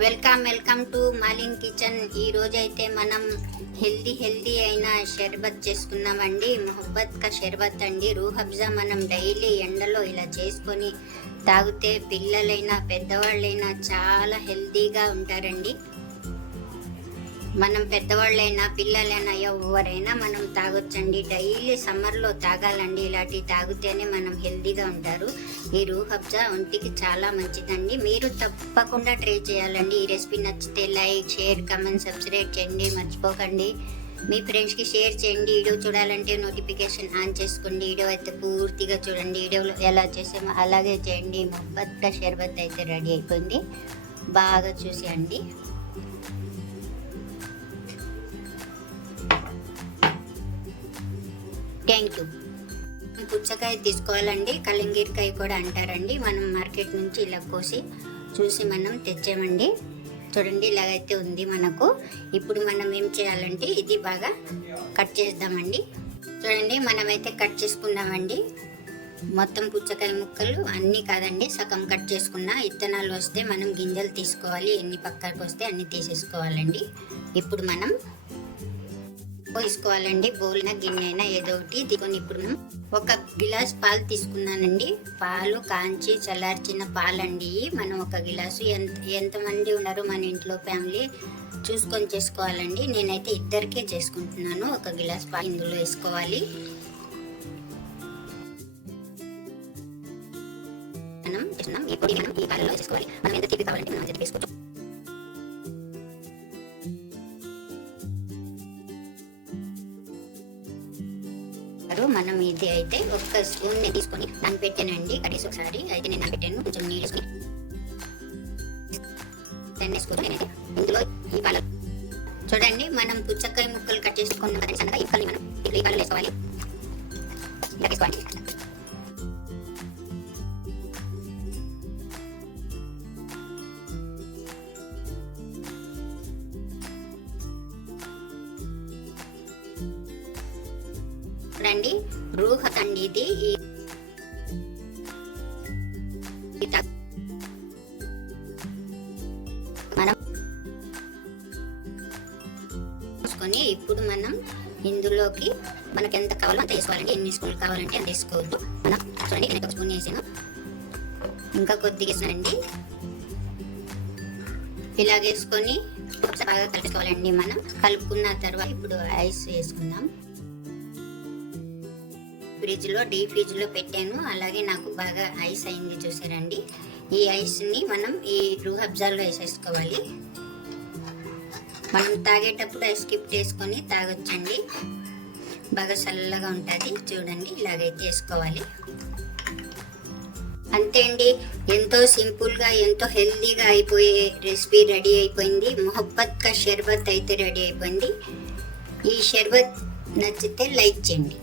Welcome to మాలిన్ kitchen. ఈ రోజు అయితే మనం హెల్దీ అయిన షర్బత్ చేసుకున్నామండి. మొహబ్బత్ కా షర్బత్ అండి. రూహ్ అఫ్జా మనం డైలీ ఎండలో ఇలా చేసుకొని తాగితే పిల్లలైనా పెద్దవాళ్ళైనా చాలా హెల్దీగా ఉంటారండి. మనం పెద్దవాళ్ళైనా పిల్లలైనా ఎవరైనా మనం తాగొచ్చండి. డైలీ సమ్మర్లో తాగాలండి. ఇలాంటివి తాగితేనే మనం హెల్దీగా ఉంటారు. ఈ రూహ్ అఫ్జా ఒంటికి చాలా మంచిదండి. మీరు తప్పకుండా ట్రై చేయాలండి. ఈ రెసిపీ నచ్చితే లైక్, షేర్, కమెంట్, సబ్స్క్రైబ్ చేయండి. మర్చిపోకండి. మీ ఫ్రెండ్స్కి షేర్ చేయండి. వీడియో చూడాలంటే నోటిఫికేషన్ ఆన్ చేసుకోండి. వీడియో అయితే పూర్తిగా చూడండి. వీడియోలో ఎలా చేసామో అలాగే చేయండి. మొహబ్బత్ కా షర్బత్ అయితే రెడీ అయిపోయింది. బాగా చూసేయండి. Thank you. పుచ్చకాయ తీసుకోవాలండి. కలంగీరకాయ కూడా అంటారండి. మనం మార్కెట్ నుంచి ఇలా కోసి చూసి మనం తెచ్చామండి. చూడండి ఇలాగైతే ఉంది మనకు. ఇప్పుడు మనం ఏం చేయాలంటే ఇది బాగా కట్ చేద్దామండి. చూడండి మనమైతే కట్ చేసుకున్నామండి. మొత్తం పుచ్చకాయ ముక్కలు అన్నీ కాదండి, సగం కట్ చేసుకున్న. ఇత్తనాలు వస్తే మనం గింజలు తీసుకోవాలి. ఎన్ని పక్కకు వస్తే అన్ని తీసేసుకోవాలండి. ఇప్పుడు మనం తీసుకోవాలండి. బౌల్ గిన్నె అయినా ఏదో ఒకటి తీసుకొని ఇప్పుడు మనం ఒక గిలాస్ పాలు తీసుకున్నానండి. పాలు కాంచి చల్లార్చిన పాలండి. మనం ఒక గిలాసు ఎంతమంది ఉన్నారు మన ఇంట్లో ఫ్యామిలీ చూసుకొని చేసుకోవాలండి. నేనైతే ఇద్దరికే చేసుకుంటున్నాను. ఒక గిలాస్ పాలు ఇందులో వేసుకోవాలి. మనం ఇప్పుడు ఈ పాలలో వేసుకోవాలి. మనం ఎంత తీపి కావాలంటే మనం ఎంత వేసుకోవచ్చు. మనం ఇది అయితే ఒక స్పూన్ తీసుకొని నానబెట్టానండి. కడేసి ఒకసారి అయితే నేను నానబెట్టాను. కొంచెం నీళ్ళు వేసుకొని నేనైతే ఇందులో ఈ పాలు చూడండి మనం పుచ్చకాయ ముక్కలు కట్ చేసుకున్న సన్నగా ఈ పాలు మనం ఈ పాలు వేసుకోవాలి. ఇలా వేసుకోవాలి. చూడండి రూహ్ అండి ఇది. మనం చూసుకొని ఇప్పుడు మనం ఇందులోకి మనకి ఎంత కావాలో అంత వేసుకోవాలండి. ఎన్ని స్పూన్లు కావాలంటే అంత వేసుకోవద్దు. మనం చూడండి నేను ఒక స్పూన్ వేసాను, ఇంకా కొద్దిగా వేసానండి. ఇలా వేసుకొని బాగా కలుపుకోవాలండి. మనం కలుపుకున్న తర్వాత ఇప్పుడు ఐస్ వేసుకుందాం. డీప్ ఫ్రిడ్జ్ లో పెట్టాను. అలాగే నాకు బాగా ఐస్ అయింది చూసారండి. ఈ ఐస్ ని మనం ఈ రూహ్ అఫ్జాలో వేసేసుకోవాలి. మనం తాగేటప్పుడు ఐస్ క్యూబ్ వేసుకొని తాగొచ్చండి. బాగా చల్లగా ఉంటుంది. చూడండి ఇలాగైతే వేసుకోవాలి. అంతే అండి. ఎంతో సింపుల్ గా ఎంతో హెల్దీగా అయిపోయే రెసిపీ రెడీ అయిపోయింది. మొహబ్బత్ కా షర్బత్ అయితే రెడీ అయిపోయింది. ఈ షర్బత్ నచ్చితే లైక్ చేయండి.